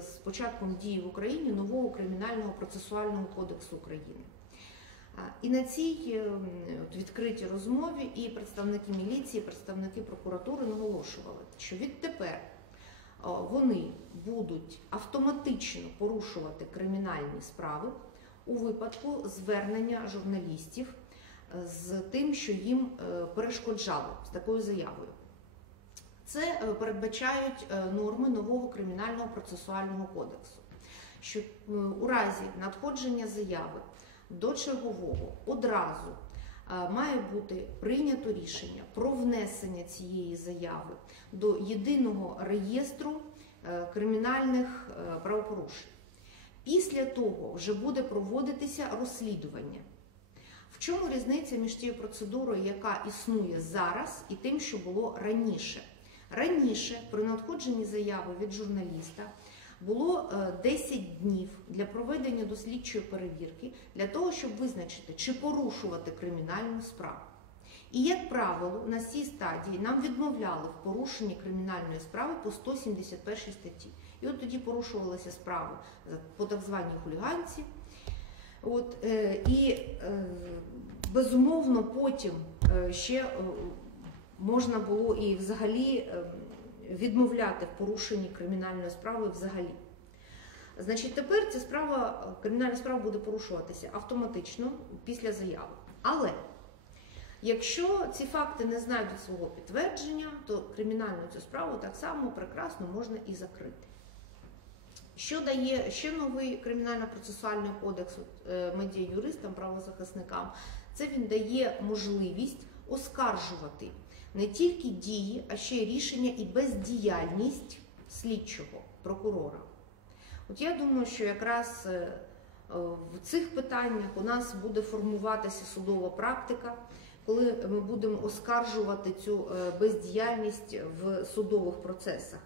з початком дії в Україні нового кримінального процесуального кодексу України. І на цій е, відкритій розмові і представники міліції, і представники прокуратури наголошували, що відтепер вони будуть автоматично порушувати кримінальні справи у випадку звернення журналістів е, з тим, що їм е, перешкоджали з такою заявою. Це е, передбачають е, норми нового кримінального процесуального кодексу, що е, у разі надходження заяви до чергового одразу має бути прийнято рішення про внесення цієї заяви до єдиного реєстру кримінальних правопорушень. Після того вже буде проводитися розслідування. В чому різниця між тією процедурою, яка існує зараз, і тим, що було раніше? Раніше, при надходженні заяви від журналіста, було е, 10 днів для проведення дослідчої перевірки для того, щоб визначити, чи порушувати кримінальну справу. І, як правило, на цій стадії нам відмовляли в порушенні кримінальної справи по 171 статті. І от тоді порушувалися справи по так званій хуліганці. От, е, і е, безумовно потім е, ще е, можна було і взагалі е, відмовляти в порушенні кримінальної справи взагалі. Значить, тепер ця справа, е, кримінальна справа буде порушуватися автоматично після заяви. Але якщо ці факти не знайдуть свого підтвердження, то кримінальну цю справу так само прекрасно можна і закрити. Що дає ще новий кримінально-процесуальний кодекс е, медіа-юристам, правозахисникам? Це він дає можливість оскаржувати не тільки дії, а ще й рішення і бездіяльність слідчого прокурора. От я думаю, що якраз е, е, в цих питаннях у нас буде формуватися судова практика, коли ми будемо оскаржувати цю е, бездіяльність в судових процесах.